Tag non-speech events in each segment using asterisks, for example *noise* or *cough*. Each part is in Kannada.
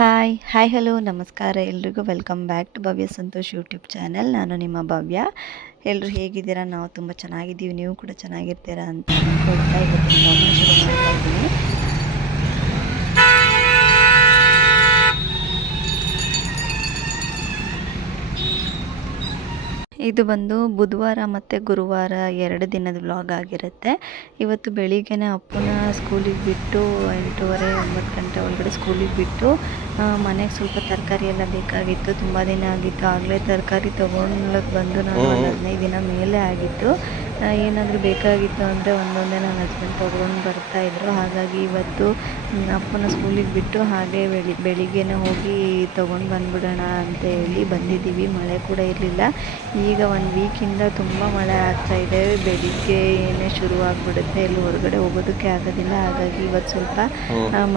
ಹಾಯ್ ಹಾಯ್ ಹಲೋ ನಮಸ್ಕಾರ. ಎಲ್ರಿಗೂ welcome back to Bhavya Santosh YouTube channel ನಾನು ನಿಮ್ಮ ಭವ್ಯ. ಎಲ್ಲರೂ ಹೇಗಿದ್ದೀರಾ? ನಾವು ತುಂಬ ಚೆನ್ನಾಗಿದ್ದೀವಿ. ನೀವು ಕೂಡ ಚೆನ್ನಾಗಿರ್ತೀರಾ ಅಂತ ಹೇಳ್ತಾ ಇದ್ದೀನಿ. ಇದು ಬಂದು ಬುಧವಾರ ಮತ್ತು ಗುರುವಾರ ಎರಡು ದಿನದ ವ್ಲಾಗ್ ಆಗಿರುತ್ತೆ. ಇವತ್ತು ಬೆಳಿಗ್ಗೆನೇ ಅಪ್ಪನ ಸ್ಕೂಲಿಗೆ ಬಿಟ್ಟು ಎಂಟೂವರೆ, ಒಂಬತ್ತು ಗಂಟೆ ಒಳಗಡೆ ಸ್ಕೂಲಿಗೆ ಬಿಟ್ಟು ಮನೆಗೆ ಸ್ವಲ್ಪ ತರಕಾರಿ ಎಲ್ಲ ಬೇಕಾಗಿತ್ತು. ತುಂಬ ದಿನ ಆಗಿತ್ತು. ಆಗಲೇ ತರಕಾರಿ ತೊಗೊಂಡ್ಲಕ್ಕೆ ಬಂದು ನಾನು ಒಂದು ಹದಿನೈದು ದಿನ ಮೇಲೆ ಆಗಿತ್ತು. ಏನಾದರೂ ಬೇಕಾಗಿತ್ತು ಅಂದರೆ ಒಂದೊಂದೇ ನನ್ನ ಹಸ್ಬೆಂಡ್ ತೊಗೊಂಡು ಬರ್ತಾಯಿದ್ರು ಹಾಗಾಗಿ ಇವತ್ತು ಅಪ್ಪನ ಸ್ಕೂಲಿಗೆ ಬಿಟ್ಟು ಹಾಗೆ ಬೆಳಿ ಬೆಳಿಗ್ಗೆನೇ ಹೋಗಿ ತೊಗೊಂಡು ಬಂದ್ಬಿಡೋಣ ಅಂತ ಹೇಳಿ ಬಂದಿದ್ದೀವಿ. ಮಳೆ ಕೂಡ ಇರಲಿಲ್ಲ. ಈಗ ಒಂದು ವೀಕಿಂದ ತುಂಬ ಮಳೆ ಆಗ್ತಾ ಇದೆ. ಬೆಳಿಗ್ಗೆ ಏನೇ ಶುರು ಆಗಿಬಿಡುತ್ತೆ. ಇಲ್ಲಿ ಹೊರಗಡೆ ಹೋಗೋದಕ್ಕೆ ಆಗೋದಿಲ್ಲ. ಹಾಗಾಗಿ ಇವತ್ತು ಸ್ವಲ್ಪ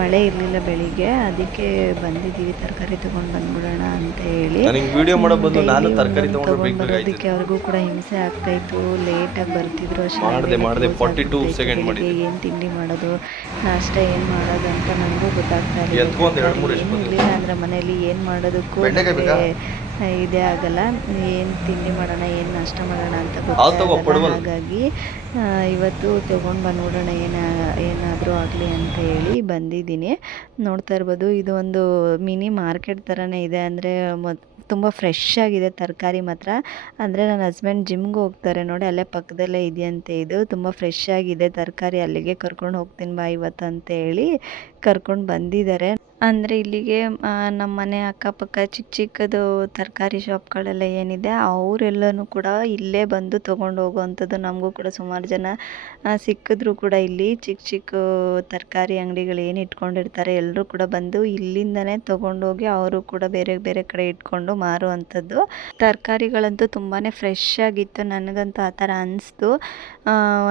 ಮಳೆ ಇರಲಿಲ್ಲ ಬೆಳಿಗ್ಗೆ. ಅದಕ್ಕೆ ಬಂದಿದ್ದೀವಿ ತರಕಾರಿ ತಗೊಂಡು ಬಂದ್ಬಿಡೋಣ ಅಂತ ಹೇಳಿ. ನನಗೆ ವಿಡಿಯೋ ಮಾಡೋ ಬದಲು ನಾನು ತರಕಾರಿ ತೊಗೊಂಡು ಬರೋದಕ್ಕೆ ಅವ್ರಿಗೂ ಕೂಡ ಹಿಂಸೆ ಆಗ್ತಾ ಇತ್ತು. ಲೇಟಾಗಿ ಬರ್ತಿದ್ರು ಮಾಡ್ದೆ, ಮಾಡ್ದೆ, 42 second ಮಾಡಿದ್ದೆ. ಏನು ತಿಂಡಿ ಮಾಡೋದು ನಾಷ್ಟ ಏನು ಮಾಡೋದು ಅಂತ ನನಗೂ ಗೊತ್ತಾಗ್ತಾ? ಇಲ್ಲ. ಅಂದ್ರೆ ಮನೇಲಿ ಏನು ಮಾಡೋದಕ್ಕೂ ಇದೇ ಆಗಲ್ಲ. ಏನು ತಿಂಡಿ ಮಾಡೋಣ ಏನು ನಾಷ್ಟ ಮಾಡೋಣ ಅಂತ ಗೊತ್ತಾಗಲ್ಲ ಹಾಗಾಗಿ ಇವತ್ತು ತೊಗೊಂಡು ನೋಡೋಣ ಏನ ಏನಾದರೂ ಆಗಲಿ ಅಂತ ಹೇಳಿ ಬಂದಿದ್ದೀನಿ. ನೋಡ್ತಾ ಇರ್ಬೋದು ಇದು ಒಂದು ಮಿನಿ ಮಾರ್ಕೆಟ್ ಥರನೇ ಇದೆ. ಅಂದರೆ ತುಂಬ ಫ್ರೆಶ್ ಆಗಿದೆ ತರಕಾರಿ ಮಾತ್ರ. ಅಂದರೆ ನನ್ನ ಹಸ್ಬೆಂಡ್ ಜಿಮ್ಗೆ ಹೋಗ್ತಾರೆ. ನೋಡಿ ಅಲ್ಲೇ ಪಕ್ಕದಲ್ಲೇ ಇದೆಯಂತೆ ಇದು. ತುಂಬ ಫ್ರೆಶ್ ಆಗಿದೆ ತರಕಾರಿ. ಅಲ್ಲಿಗೆ ಕರ್ಕೊಂಡು ಹೋಗ್ತೀನಿ ಬಾ ಇವತ್ತು ಅಂತ ಹೇಳಿ. ಕರ್ಕೊಂಡು ಬಂದಿದ್ದಾರೆ. ಅಂದರೆ ಇಲ್ಲಿಗೆ ನಮ್ಮ ಮನೆ ಅಕ್ಕಪಕ್ಕ ಚಿಕ್ಕ ಚಿಕ್ಕದು ತರಕಾರಿ ಶಾಪ್ಗಳೆಲ್ಲ ಏನಿದೆ, ಅವರೆಲ್ಲನೂ ಕೂಡ ಇಲ್ಲೇ ಬಂದು ತೊಗೊಂಡು ಹೋಗುವಂಥದ್ದು ನಮಗೂ ಕೂಡ ಸುಮಾರು ಜನ ಸಿಕ್ಕಿದ್ರು ಕೂಡ ಇಲ್ಲಿ ಚಿಕ್ಕ ಚಿಕ್ಕ ತರಕಾರಿ ಅಂಗಡಿಗಳು ಏನು ಇಟ್ಕೊಂಡಿರ್ತಾರೆ, ಎಲ್ಲರೂ ಕೂಡ ಬಂದು ಇಲ್ಲಿಂದನೇ ತೊಗೊಂಡೋಗಿ ಅವರು ಕೂಡ ಬೇರೆ ಬೇರೆ ಕಡೆ ಇಟ್ಕೊಂಡು ಮಾರುವಂಥದ್ದು. ತರಕಾರಿಗಳಂತೂ ತುಂಬಾ ಫ್ರೆಶ್ ಆಗಿತ್ತು ನನಗಂತೂ ಆ ಥರ ಅನಿಸ್ತು.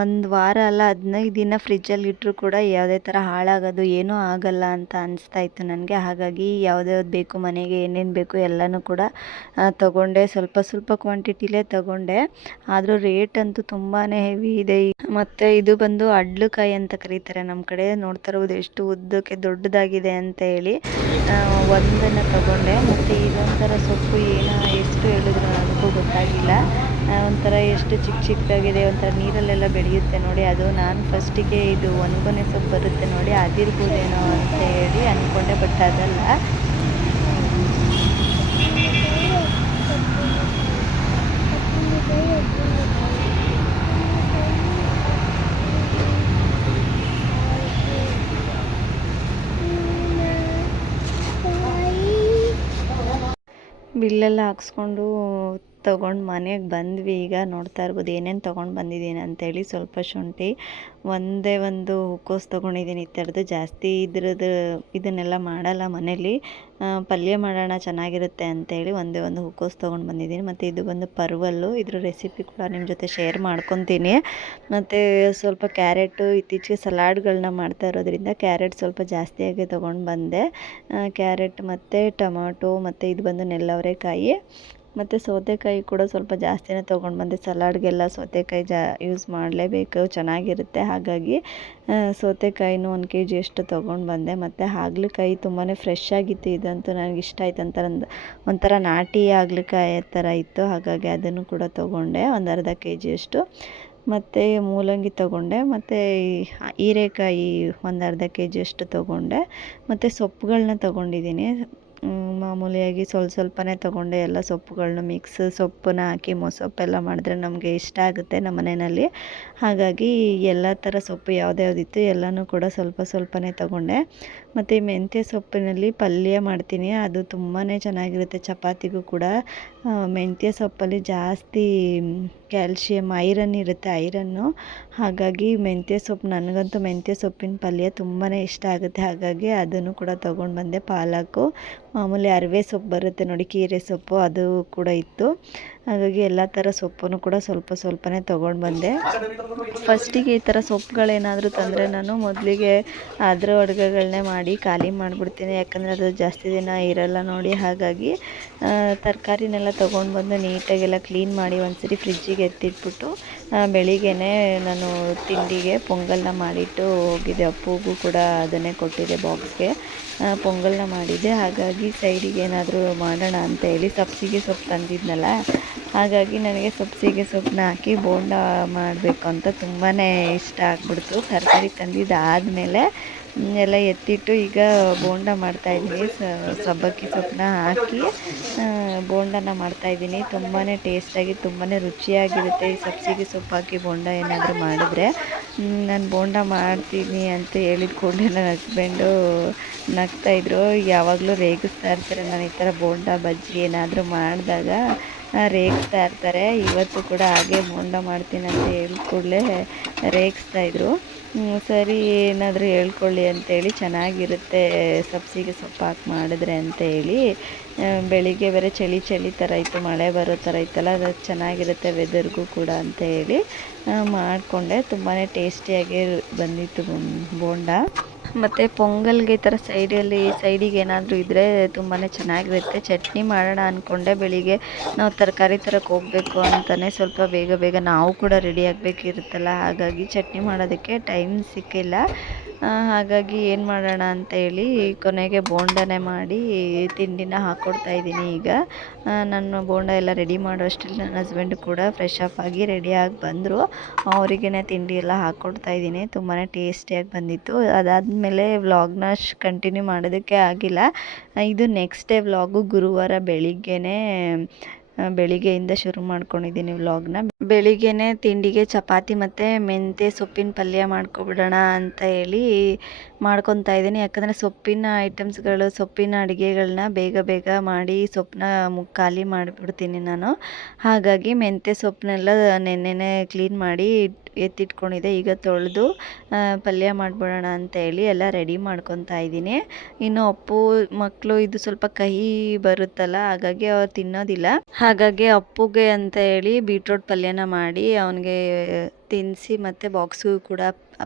ಒಂದು ವಾರ ಅಲ್ಲ, ಹದಿನೈದು ದಿನ ಫ್ರಿಜ್ಜಲ್ಲಿ ಇಟ್ಟರು ಕೂಡ ಯಾವುದೇ ಥರ ಹಾಳಾಗೋದು, ಏನೂ ಆಗಲ್ಲ ಅಂತ ಅನಿಸ್ತಾ ಇತ್ತು ನನಗೆ. ಹಾಗಾಗಿ ಯಾವ್ದ್ಯಾವ್ದು ಬೇಕು, ಮನೆಗೆ ಏನೇನು ಬೇಕು ಎಲ್ಲನೂ ಕೂಡ ತಗೊಂಡೆ. ಸ್ವಲ್ಪ ಸ್ವಲ್ಪ ಕ್ವಾಂಟಿಟಿಲೇ ತಗೊಂಡೆ. ಆದರೂ ರೇಟ್ ಅಂತೂ ತುಂಬಾ ಹೆವಿ ಇದೆ. ಮತ್ತು ಇದು ಬಂದು ಅಡ್ಲಕಾಯಿ ಅಂತ ಕರೀತಾರೆ ನಮ್ಮ ಕಡೆ. ನೋಡ್ತಾ ಇರೋದು ಎಷ್ಟು ಉದ್ದಕ್ಕೆ ದೊಡ್ಡದಾಗಿದೆ ಅಂತ ಹೇಳಿ ಒಂದನ್ನು ತಗೊಂಡೆ. ಮತ್ತು ಇದೊಂಥರ ಸೊಪ್ಪು ಏನೋ ಎಷ್ಟು ಹೇಳಿದ್ರು ನನಗೂ ಗೊತ್ತಾಗಿಲ್ಲ. ಒಂಥರ ಎಷ್ಟು ಚಿಕ್ಕ ಚಿಕ್ಕದಾಗಿದೆ ಒಂಥರ ನೀರಲ್ಲೆಲ್ಲ ಬೆಳೆಯುತ್ತೆ ನೋಡಿ. ಅದು ನಾನು ಫಸ್ಟಿಗೆ ಇದು ಒಣಗೊನೆ ಸೊಪ್ಪು ಬರುತ್ತೆ ನೋಡಿ. ಅದಿರ್ಬೋದೇನೋ ಅಂತ ಹೇಳಿ ಅಂದ್ಕೊಂಡೆ ಬಟ್ ಅದಲ್ಲ. ಬಿಲ್ಲೆಲ್ಲ ಹಾಕ್ಸ್ಕೊಂಡು ತೊಗೊಂಡು ಮನೆಗೆ ಬಂದ್ವಿ. ಈಗ ನೋಡ್ತಾ ಇರ್ಬೋದು ಏನೇನು ತೊಗೊಂಡು ಬಂದಿದ್ದೀನಿ ಅಂತೇಳಿ ಸ್ವಲ್ಪ ಶುಂಠಿ, ಒಂದೇ ಒಂದು ಹೂಕೋಸು ತೊಗೊಂಡಿದ್ದೀನಿ. ಈ ಥರದ್ದು ಜಾಸ್ತಿ ಇದ್ರದ್ದು ಇದನ್ನೆಲ್ಲ ಮಾಡಲ್ಲ ಮನೇಲಿ. ಪಲ್ಯ ಮಾಡೋಣ ಚೆನ್ನಾಗಿರುತ್ತೆ ಅಂತೇಳಿ ಒಂದೇ ಒಂದು ಹೂಕೋಸು ತೊಗೊಂಡು ಬಂದಿದ್ದೀನಿ. ಮತ್ತು ಇದು ಬಂದು ಪರ್ವಲ್ಲು. ಇದ್ರ ರೆಸಿಪಿ ಕೂಡ ನಿಮ್ಮ ಜೊತೆ ಶೇರ್ ಮಾಡ್ಕೊತೀನಿ. ಮತ್ತು ಸ್ವಲ್ಪ ಕ್ಯಾರೆಟು, ಇತ್ತೀಚೆಗೆ ಸಲಾಡ್ಗಳನ್ನ ಮಾಡ್ತಾ ಇರೋದ್ರಿಂದ ಕ್ಯಾರೆಟ್ ಸ್ವಲ್ಪ ಜಾಸ್ತಿಯಾಗಿ ತೊಗೊಂಡು ಬಂದೆ. ಕ್ಯಾರೆಟ್ ಮತ್ತು ಟೊಮಾಟೊ ಮತ್ತು ಇದು ಬಂದು ನೆಲ್ಲವರೆಕಾಯಿ. ಮತ್ತು ಸೌತೆಕಾಯಿ ಕೂಡ ಸ್ವಲ್ಪ ಜಾಸ್ತಿನೇ ತೊಗೊಂಡು ಬಂದೆ. ಸಲಾಡ್ಗೆಲ್ಲ ಸೌತೆಕಾಯಿ ಜಾ ಯೂಸ್ ಮಾಡಲೇಬೇಕು, ಚೆನ್ನಾಗಿರುತ್ತೆ. ಹಾಗಾಗಿ ಸೌತೆಕಾಯಿನೂ ಒಂದು ಕೆ ಜಿ ಅಷ್ಟು ತೊಗೊಂಡು ಬಂದೆ. ಮತ್ತು ಹಾಗಲಕಾಯಿ ತುಂಬಾ ಫ್ರೆಶ್ ಆಗಿತ್ತು. ಇದಂತೂ ನನಗೆ ಇಷ್ಟ ಆಯ್ತು. ಒಂಥರ ಒಂಥರ ನಾಟಿ ಹಾಗಲಕಾಯಿ ಥರ ಇತ್ತು. ಹಾಗಾಗಿ ಅದನ್ನು ಕೂಡ ತೊಗೊಂಡೆ. ಒಂದು ಅರ್ಧ ಕೆ ಜಿಯಷ್ಟು ಮತ್ತು ಮೂಲಂಗಿ ತೊಗೊಂಡೆ. ಮತ್ತು ಹೀರೆಕಾಯಿ ಒಂದು ಅರ್ಧ ಕೆ ಜಿಯಷ್ಟು ತೊಗೊಂಡೆ. ಮತ್ತು ಸೊಪ್ಪುಗಳನ್ನ ತೊಗೊಂಡಿದ್ದೀನಿ. ಮಾಮೂಲಿಯಾಗಿ ಸ್ವಲ್ಪ ಸ್ವಲ್ಪನೇ ತೊಗೊಂಡೆ ಎಲ್ಲ ಸೊಪ್ಪುಗಳನ್ನ ಮಿಕ್ಸ್ ಸೊಪ್ಪನ್ನ ಹಾಕಿ ಮೊಸೊಪ್ಪೆಲ್ಲ ಮಾಡಿದ್ರೆ ನಮಗೆ ಇಷ್ಟ ಆಗುತ್ತೆ ನಮ್ಮ ಮನೆಯಲ್ಲಿ. ಹಾಗಾಗಿ ಎಲ್ಲ ಥರ ಸೊಪ್ಪು ಯಾವ್ದ್ಯಾವ್ದಿತ್ತು ಎಲ್ಲನೂ ಕೂಡ ಸ್ವಲ್ಪ ಸ್ವಲ್ಪನೇ ತೊಗೊಂಡೆ. ಮತ್ತು ಮೆಂತ್ಯ ಸೊಪ್ಪಿನಲ್ಲಿ ಪಲ್ಯ ಮಾಡ್ತೀನಿ. ಅದು ತುಂಬಾ ಚೆನ್ನಾಗಿರುತ್ತೆ ಚಪಾತಿಗೂ ಕೂಡ. ಮೆಂತ್ಯ ಸೊಪ್ಪಲ್ಲಿ ಜಾಸ್ತಿ ಕ್ಯಾಲ್ಶಿಯಮ್ ಐರನ್ ಇರುತ್ತೆ, ಐರನ್ನು. ಹಾಗಾಗಿ ಮೆಂತ್ಯ ಸೊಪ್ಪು, ನನಗಂತೂ ಮೆಂತ್ಯ ಸೊಪ್ಪಿನ ಪಲ್ಯ ತುಂಬಾ ಇಷ್ಟ ಆಗುತ್ತೆ. ಹಾಗಾಗಿ ಅದನ್ನು ಕೂಡ ತೊಗೊಂಡು ಬಂದೆ ಪಾಲಕು. ಮಾಮೂಲಿ ಅರಿವೆ ಸೊಪ್ಪು ಬರುತ್ತೆ ನೋಡಿ, ಕೀರೆ ಸೊಪ್ಪು, ಅದು ಕೂಡ ಇತ್ತು. ಹಾಗಾಗಿ ಎಲ್ಲ ಥರ ಸೊಪ್ಪನ್ನು ಕೂಡ ಸ್ವಲ್ಪ ಸ್ವಲ್ಪನೇ ತೊಗೊಂಡು ಬಂದೆ. ಫಸ್ಟಿಗೆ ಈ ಥರ ಸೊಪ್ಪುಗಳೇನಾದರೂ ತಂದರೆ ನಾನು ಮೊದಲಿಗೆ ಅದರ ಅಡುಗೆಗಳನ್ನೇ ಮಾಡಿ ಖಾಲಿ ಮಾಡಿಬಿಡ್ತೀನಿ. ಯಾಕಂದರೆ ಅದು ಜಾಸ್ತಿ ದಿನ ಇರಲ್ಲ ನೋಡಿ. ಹಾಗಾಗಿ ತರಕಾರಿನೆಲ್ಲ ತೊಗೊಂಡು ಬಂದು ನೀಟಾಗೆಲ್ಲ ಕ್ಲೀನ್ ಮಾಡಿ ಒಂದ್ಸರಿ ಫ್ರಿಜ್ಜಿಗೆ ಎತ್ತಿಟ್ಬಿಟ್ಟು ಬೆಳಿಗ್ಗೆನೇ ನಾನು ತಿಂಡಿಗೆ ಪೊಂಗಲ್ನ ಮಾಡಿಟ್ಟು ಹೋಗಿದ್ದೆ. ಅಪ್ಪುಗೂ ಕೂಡ ಅದನ್ನೇ ಕೊಟ್ಟಿದ್ದೆ ಬಾಕ್ಸ್ಗೆ ಪೊಂಗಲ್ನ ಮಾಡಿದ್ದೆ. ಹಾಗಾಗಿ ಸೈಡಿಗೆ ಏನಾದರೂ ಮಾಡೋಣ ಅಂತ ಹೇಳಿ ಸಬ್ಸಿಗೆ ಸೊಪ್ಪು ತಂದಿದ್ನಲ್ಲ. ಹಾಗಾಗಿ ನನಗೆ ಸಬ್ಸಿಗೆ ಸೊಪ್ಪನ್ನ ಹಾಕಿ ಬೋಂಡ ಮಾಡಬೇಕು ಅಂತ ತುಂಬಾ ಇಷ್ಟ ಆಗ್ಬಿಡ್ತು. ತರಕಾರಿ ತಂದಿದ್ದಾದಮೇಲೆ ಎಲ್ಲ ಎತ್ತಿಟ್ಟು ಈಗ ಬೋಂಡ ಮಾಡ್ತಾಯಿದ್ದೀನಿ ಸಬ್ಬಕ್ಕಿ ಸೊಪ್ಪನ್ನ ಹಾಕಿ ಬೋಂಡನ ಮಾಡ್ತಾಯಿದ್ದೀನಿ ತುಂಬಾ ಟೇಸ್ಟಾಗಿ ತುಂಬಾ ರುಚಿಯಾಗಿರುತ್ತೆ ಈ ಸಬ್ಸಿಗೆ ಸೊಪ್ಪು ಹಾಕಿ ಬೋಂಡ ಏನಾದರೂ ಮಾಡಿದ್ರೆ. ನಾನು ಬೋಂಡ ಮಾಡ್ತೀನಿ ಅಂತ ಹೇಳಿದ ಕೂಡಲೇ ನನ್ನ ಹಸ್ಬೆಂಡು ನಗ್ತಾಯಿದ್ರು ಯಾವಾಗಲೂ ರೇಗಿಸ್ತಾ ಇರ್ತಾರೆ. ನಾನು ಈ ಥರ ಬೋಂಡ, ಬಜ್ಜಿ ಏನಾದರೂ ಮಾಡಿದಾಗ ರೇಗಿಸ್ತಾ ಇರ್ತಾರೆ. ಇವತ್ತು ಕೂಡ ಹಾಗೆ ಮೋಂಡ ಮಾಡ್ತೀನಿ ಅಂತ ಹೇಳಿದ ಕೂಡಲೇ ರೇಗಿಸ್ತಾಯಿದ್ರು ಸರಿ, ಏನಾದರೂ ಹೇಳ್ಕೊಳ್ಳಿ ಅಂತೇಳಿ ಚೆನ್ನಾಗಿರುತ್ತೆ ಸಬ್ಸಿಗೆ ಸೊಪ್ಪು ಹಾಕಿ ಮಾಡಿದ್ರೆ ಅಂತ ಹೇಳಿ. ಬೆಳಿಗ್ಗೆ ಬೇರೆ ಚಳಿ ಚಳಿ ಥರ ಇತ್ತು, ಮಳೆ ಬರೋ ಥರ ಇತ್ತಲ್ಲ ಅದು ಚೆನ್ನಾಗಿರುತ್ತೆ ವೆದರ್ಗೂ ಕೂಡ ಅಂತ ಹೇಳಿ ಮಾಡಿಕೊಂಡೆ. ತುಂಬಾ ಟೇಸ್ಟಿಯಾಗಿ ಬಂದಿತ್ತು ಬೋಂಡ ಮತ್ತು ಪೊಂಗಲ್ಗೆ ಈ ಥರ ಸೈಡಲ್ಲಿ ಸೈಡಿಗೆ ಏನಾದರೂ ಇದ್ದರೆ ತುಂಬಾ ಚೆನ್ನಾಗಿರುತ್ತೆ. ಚಟ್ನಿ ಮಾಡೋಣ ಅಂದ್ಕೊಂಡೆ ಬೆಳಿಗ್ಗೆ. ನಾವು ತರಕಾರಿ ಥರಕ್ಕೆ ಹೋಗಬೇಕು ಅಂತಲೇ ಸ್ವಲ್ಪ ಬೇಗ ಬೇಗ ನಾವು ಕೂಡ ರೆಡಿ ಆಗಬೇಕಿರುತ್ತಲ್ಲ. ಹಾಗಾಗಿ ಚಟ್ನಿ ಮಾಡೋದಕ್ಕೆ ಟೈಮ್ ಸಿಕ್ಕಿಲ್ಲ. ಹಾಗಾಗಿ ಏನು ಮಾಡೋಣ ಅಂತ ಹೇಳಿ ಕೊನೆಗೆ ಬೋಂಡನೇ ಮಾಡಿ ತಿಂಡಿನ ಹಾಕ್ಕೊಡ್ತಾ ಇದ್ದೀನಿ ಈಗ. ನಾನು ಬೋಂಡ ಎಲ್ಲ ರೆಡಿ ಮಾಡೋಷ್ಟರಲ್ಲಿ ನನ್ನ ಹಸ್ಬೆಂಡ್ ಕೂಡ ಫ್ರೆಶ್ ಅಪ್ ಆಗಿ ರೆಡಿಯಾಗಿ ಬಂದರು. ಅವರಿಗೇ ತಿಂಡಿ ಎಲ್ಲ ಹಾಕ್ಕೊಡ್ತಾ ಇದ್ದೀನಿ. ತುಂಬಾ ಟೇಸ್ಟಿಯಾಗಿ ಬಂದಿತ್ತು. ಅದಾದಮೇಲೆ ವ್ಲಾಗ್ನ ಕಂಟಿನ್ಯೂ ಮಾಡೋದಕ್ಕೆ ಆಗಿಲ್ಲ. ಇದು ನೆಕ್ಸ್ಟ್ ಡೇ ವ್ಲಾಗು ಗುರುವಾರ ಬೆಳಿಗ್ಗೆನೇ ಬೆಳಿಗ್ಗೆಯಿಂದ ಶುರು ಮಾಡ್ಕೊಂಡಿದ್ದೀನಿ ವ್ಲಾಗ್ನ. ಬೆಳಿಗ್ಗೆನೆ ತಿಂಡಿಗೆ ಚಪಾತಿ ಮತ್ತು ಮೆಂತೆ ಸೊಪ್ಪಿನ ಪಲ್ಯ ಮಾಡ್ಕೊಬಿಡೋಣ ಅಂತ ಹೇಳಿ ಮಾಡ್ಕೊತಾ ಇದ್ದೀನಿ. ಯಾಕಂದರೆ ಸೊಪ್ಪಿನ ಐಟಮ್ಸ್ಗಳು, ಸೊಪ್ಪಿನ ಅಡುಗೆಗಳನ್ನ ಬೇಗ ಬೇಗ ಮಾಡಿ ಸೊಪ್ಪನ್ನ ಖಾಲಿ ಮಾಡಿಬಿಡ್ತೀನಿ ನಾನು. ಹಾಗಾಗಿ ಮೆಂತ್ಯ ಸೊಪ್ಪನ್ನೆಲ್ಲ ನೆನ್ನೆನೇ ಕ್ಲೀನ್ ಮಾಡಿ ಎತ್ತಿಟ್ಕೊಂಡಿದ್ದೆ. ಈಗ ತೊಳೆದು ಪಲ್ಯ ಮಾಡಿಬಿಡೋಣ ಅಂತ ಹೇಳಿ ಎಲ್ಲ ರೆಡಿ ಮಾಡ್ಕೊತಾ ಇದ್ದೀನಿ. ಇನ್ನು ಅಪ್ಪು ಮಕ್ಕಳು ಇದು ಸ್ವಲ್ಪ ಕಹಿ ಬರುತ್ತಲ್ಲ, ಹಾಗಾಗಿ ಅವ್ರು ತಿನ್ನೋದಿಲ್ಲ. ಹಾಗಾಗಿ ಅಪ್ಪುಗೆ ಅಂತ ಹೇಳಿ ಬೀಟ್ರೋಟ್ ಪಲ್ಯನ ಮಾಡಿ ಅವನಿಗೆ ತಿನ್ನಿಸಿ ಮತ್ತು ಬಾಕ್ಸ್ಗೂ ಕೂಡ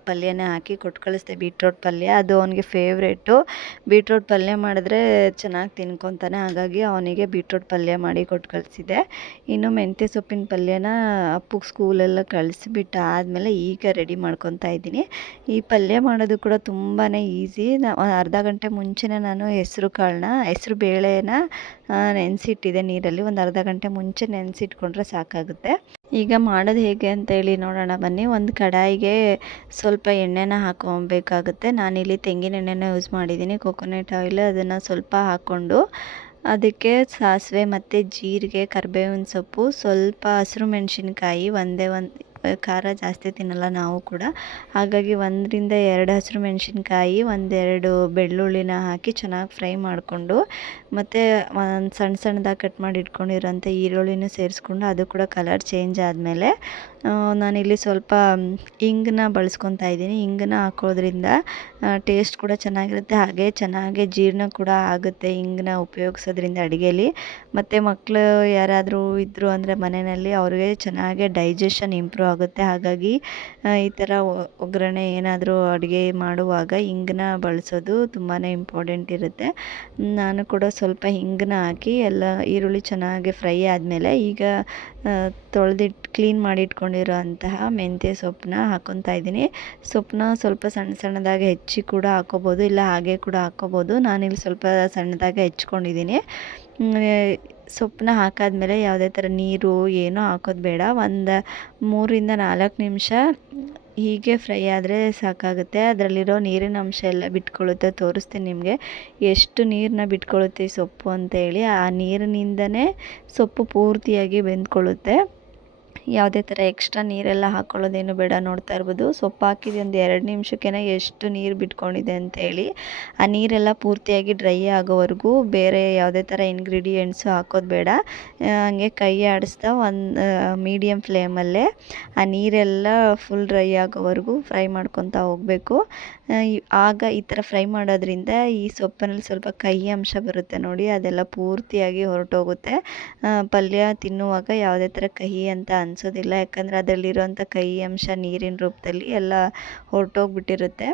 ಪಲ್ಯನ ಹಾಕಿ ಕೊಟ್ಟು ಕಳಿಸ್ದೆ ಬೀಟ್ರೋಟ್ ಪಲ್ಯ ಅದು ಅವನಿಗೆ ಫೇವ್ರೇಟು ಬೀಟ್ರೋಟ್ ಪಲ್ಯ ಮಾಡಿದ್ರೆ ಚೆನ್ನಾಗಿ ತಿನ್ಕೊತಾನೆ. ಹಾಗಾಗಿ ಅವನಿಗೆ ಬೀಟ್ರೋಟ್ ಪಲ್ಯ ಮಾಡಿ ಕೊಟ್ಟು ಕಳಿಸಿದೆ ಇನ್ನು ಮೆಂತ್ಯ ಸೊಪ್ಪಿನ ಪಲ್ಯನ ಅಪ್ಪಗೆ ಸ್ಕೂಲೆಲ್ಲ ಕಳಿಸಿಬಿಟ್ಟು ಆದಮೇಲೆ ಈಗ ರೆಡಿ ಮಾಡ್ಕೊತಾ ಇದ್ದೀನಿ. ಈ ಪಲ್ಯ ಮಾಡೋದು ಕೂಡ ತುಂಬಾ ಈಸಿ ಅರ್ಧ ಗಂಟೆ ಮುಂಚೆನೇ ನಾನು ಹೆಸರು ಕಾಳನ್ನ, ಹೆಸರು ಬೇಳೆನ ನೆನೆಸಿಟ್ಟಿದೆ ನೀರಲ್ಲಿ. ಒಂದು ಅರ್ಧ ಗಂಟೆ ಮುಂಚೆ ನೆನೆಸಿಟ್ಕೊಂಡ್ರೆ ಸಾಕಾಗುತ್ತೆ. ಈಗ ಮಾಡೋದು ಹೇಗೆ ಅಂತ ಹೇಳಿ ನೋಡೋಣ. ಬನ್ನಿ, ಒಂದು ಕಡಾಯಿಗೆ ಸ್ವಲ್ಪ ಎಣ್ಣೆನ ಹಾಕೊಬೇಕಾಗುತ್ತೆ. ನಾನಿಲ್ಲಿ ತೆಂಗಿನ ಎಣ್ಣೆನ ಯೂಸ್ ಮಾಡಿದ್ದೀನಿ. ಕೊಕೊನೆಟ್ ಆಯಿಲ್ ಅದನ್ನು ಸ್ವಲ್ಪ ಹಾಕ್ಕೊಂಡು ಅದಕ್ಕೆ ಸಾಸಿವೆ ಮತ್ತು ಜೀರಿಗೆ, ಕರಿಬೇವಿನ ಸೊಪ್ಪು, ಸ್ವಲ್ಪ ಹಸಿರು ಮೆಣಸಿನ್ಕಾಯಿ, ಒಂದೇ ಒಂದು ಖಾರ ಜಾಸ್ತಿ ತಿನ್ನಲ್ಲ ನಾವು ಕೂಡ. ಹಾಗಾಗಿ ಒಂದರಿಂದ ಎರಡು ಹಸಿರು ಮೆಣಸಿನ್ಕಾಯಿ, ಒಂದೆರಡು ಬೆಳ್ಳುಳ್ಳಿನ ಹಾಕಿ ಚೆನ್ನಾಗಿ ಫ್ರೈ ಮಾಡಿಕೊಂಡು, ಮತ್ತು ಒಂದು ಸಣ್ಣ ಸಣ್ಣದಾಗಿ ಕಟ್ ಮಾಡಿ ಇಟ್ಕೊಂಡಿರೋಂಥ ಈರುಳ್ಳಿನೂ ಸೇರಿಸ್ಕೊಂಡು ಅದು ಕೂಡ ಕಲರ್ ಚೇಂಜ್ ಆದಮೇಲೆ ನಾನಿಲ್ಲಿ ಸ್ವಲ್ಪ ಇಂಗನ್ನ ಬಳಸ್ಕೊತಾ ಇದ್ದೀನಿ. ಇಂಗನ್ನ ಹಾಕೋದ್ರಿಂದ ಟೇಸ್ಟ್ ಕೂಡ ಚೆನ್ನಾಗಿರುತ್ತೆ. ಹಾಗೆ ಚೆನ್ನಾಗಿ ಜೀರ್ಣ ಕೂಡ ಆಗುತ್ತೆ ಇಂಗನ್ನ ಉಪಯೋಗಿಸೋದ್ರಿಂದ ಅಡುಗೆಯಲ್ಲಿ ಮತ್ತು ಮಕ್ಕಳು ಯಾರಾದರೂ ಇದ್ದರು ಅಂದರೆ ಮನೆಯಲ್ಲಿ ಅವ್ರಿಗೆ ಚೆನ್ನಾಗಿ ಡೈಜೆಷನ್ ಇಂಪ್ರೂವ್ ಆಗುತ್ತೆ. ಹಾಗಾಗಿ ಈ ಥರ ಒಗ್ಗರಣೆ ಏನಾದರೂ ಅಡುಗೆ ಮಾಡುವಾಗ ಇಂಗನ್ನ ಬಳಸೋದು ತುಂಬಾ ಇಂಪಾರ್ಟೆಂಟ್ ಇರುತ್ತೆ. ನಾನು ಕೂಡ ಸ್ವಲ್ಪ ಹಿಂಗನ್ನ ಹಾಕಿ, ಎಲ್ಲ ಈರುಳ್ಳಿ ಚೆನ್ನಾಗಿ ಫ್ರೈ ಆದಮೇಲೆ ಈಗ ತೊಳೆದಿಟ್ಟು ಕ್ಲೀನ್ ಮಾಡಿ ಇಟ್ಕೊಂಡಿರೋ ಮೆಂತ್ಯ ಸೊಪ್ಪನ್ನ ಹಾಕೊತಾ ಇದ್ದೀನಿ. ಸೊಪ್ಪನ್ನ ಸ್ವಲ್ಪ ಸಣ್ಣ ಸಣ್ಣದಾಗಿ ಹೆಚ್ಚಿ ಕೂಡ ಹಾಕೋಬೋದು, ಇಲ್ಲ ಹಾಗೆ ಕೂಡ ಹಾಕೋಬೋದು. ನಾನಿಲ್ಲಿ ಸ್ವಲ್ಪ ಸಣ್ಣದಾಗಿ ಹೆಚ್ಕೊಂಡಿದ್ದೀನಿ ಸೊಪ್ಪನ್ನ ಹಾಕಾದ್ಮೇಲೆ ಯಾವುದೇ ಥರ ನೀರು ಏನೂ ಹಾಕೋದು ಬೇಡ. ಒಂದು ಮೂರಿಂದ ನಾಲ್ಕು ನಿಮಿಷ ಹೀಗೆ ಫ್ರೈ ಆದರೆ ಸಾಕಾಗುತ್ತೆ. ಅದರಲ್ಲಿರೋ ನೀರಿನ ಅಂಶ ಎಲ್ಲ ಬಿಟ್ಕೊಳ್ಳುತ್ತೆ. ತೋರಿಸ್ತೀನಿ ನಿಮಗೆ. ಎಷ್ಟು ನೀರನ್ನ ಬಿಟ್ಕೊಳ್ಳುತ್ತೆ ಸೊಪ್ಪು ಸೊಪ್ಪು ಅಂತೇಳಿ ಆ ನೀರಿನಿಂದನೇ ಸೊಪ್ಪು ಪೂರ್ತಿಯಾಗಿ ಬೆಂದ್ಕೊಳ್ಳುತ್ತೆ. ಯಾವುದೇ ಥರ ಎಕ್ಸ್ಟ್ರಾ ನೀರೆಲ್ಲ ಹಾಕ್ಕೊಳ್ಳೋದೇನು ಬೇಡ ನೋಡ್ತಾ ಇರ್ಬೋದು. ಸೊಪ್ಪು ಹಾಕಿದ ಒಂದು ಎರಡು ನಿಮಿಷಕ್ಕೇನೆ ಎಷ್ಟು ನೀರು ಬಿಟ್ಕೊಂಡಿದೆ ಅಂತೇಳಿ. ಆ ನೀರೆಲ್ಲ ಪೂರ್ತಿಯಾಗಿ ಡ್ರೈ ಆಗೋವರೆಗೂ ಬೇರೆ ಯಾವುದೇ ಥರ ಇಂಗ್ರೀಡಿಯೆಂಟ್ಸು ಹಾಕೋದು ಬೇಡ. ಹಂಗೆ ಕೈ ಆಡಿಸ್ತಾ ಒಂದು ಮೀಡಿಯಮ್ ಫ್ಲೇಮಲ್ಲೇ ಆ ನೀರೆಲ್ಲ ಫುಲ್ ಡ್ರೈ ಆಗೋವರೆಗೂ ಫ್ರೈ ಮಾಡ್ಕೊತಾ ಹೋಗಬೇಕು. ಆಗ ಈ ಥರ ಫ್ರೈ ಮಾಡೋದ್ರಿಂದ ಈ ಸೊಪ್ಪಿನಲ್ಲಿ ಸ್ವಲ್ಪ ಕಹಿ ಅಂಶ ಬರುತ್ತೆ ನೋಡಿ, ಅದೆಲ್ಲ ಪೂರ್ತಿಯಾಗಿ ಹೊರಟೋಗುತ್ತೆ. ಪಲ್ಯ ತಿನ್ನುವಾಗ ಯಾವುದೇ ಥರ ಕಹಿ ಅಂತ ಅನಿಸೋದಿಲ್ಲ, ಯಾಕಂದರೆ ಅದರಲ್ಲಿರುವಂಥ ಕಹಿ ಅಂಶ ನೀರಿನ ರೂಪದಲ್ಲಿ ಎಲ್ಲ ಹೊರಟೋಗ್ಬಿಟ್ಟಿರುತ್ತೆ.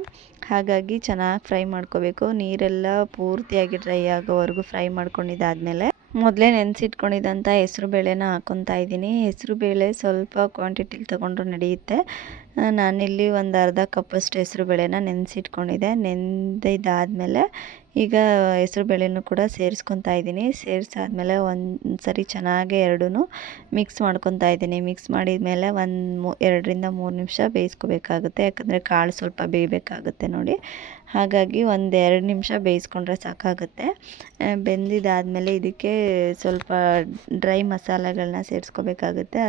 ಹಾಗಾಗಿ ಚೆನ್ನಾಗಿ ಫ್ರೈ ಮಾಡ್ಕೋಬೇಕು. ನೀರೆಲ್ಲ ಪೂರ್ತಿಯಾಗಿ ಡ್ರೈ ಆಗೋವರೆಗೂ ಫ್ರೈ ಮಾಡ್ಕೊಂಡಿದ್ದಾದಮೇಲೆ ಮೊದಲೇ ನೆನೆಸಿಟ್ಕೊಂಡಿದ್ದಂಥ ಹೆಸ್ರು ಬೇಳೆನ ಹಾಕ್ಕೊತಾ ಇದ್ದೀನಿ. ಹೆಸ್ರು ಬೇಳೆ ಸ್ವಲ್ಪ ಕ್ವಾಂಟಿಟಿಲಿ ತೊಗೊಂಡ್ರು ನಡೆಯುತ್ತೆ. ನಾನಿಲ್ಲಿ ಒಂದು ಅರ್ಧ ಕಪ್ಪಷ್ಟು ಹೆಸ್ರು ಬೇಳೆನ ನೆನೆಸಿಟ್ಕೊಂಡಿದ್ದೆ. ನೆನೆದಿದ್ದಾದಮೇಲೆ ಈಗ ಹೆಸ್ರು ಬೇಳೆನೂ ಕೂಡ ಸೇರಿಸ್ಕೊತಾ ಇದ್ದೀನಿ. ಸೇರಿಸಾದ್ಮೇಲೆ ಒಂದು ಸರಿ ಚೆನ್ನಾಗಿ ಎರಡೂ ಮಿಕ್ಸ್ ಮಾಡ್ಕೊತಾ ಇದ್ದೀನಿ. ಮಿಕ್ಸ್ ಮಾಡಿದ್ಮೇಲೆ ಒಂದು ಮೂ, ಎರಡರಿಂದ ಮೂರು ನಿಮಿಷ ಬೇಯಿಸ್ಕೋಬೇಕಾಗುತ್ತೆ. ಯಾಕಂದರೆ ಕಾಳು ಸ್ವಲ್ಪ ಬೇಯಬೇಕಾಗುತ್ತೆ ನೋಡಿ. ಹಾಗಾಗಿ ಒಂದು ಎರಡು ನಿಮಿಷ ಬೇಯಿಸ್ಕೊಂಡ್ರೆ ಸಾಕಾಗುತ್ತೆ. ಬೆಂದಿದ್ದಾದಮೇಲೆ ಇದಕ್ಕೆ ಸ್ವಲ್ಪ ಡ್ರೈ ಮಸಾಲೆಗಳನ್ನ ಸೇರಿಸ್ಕೋಬೇಕಾಗುತ್ತೆ.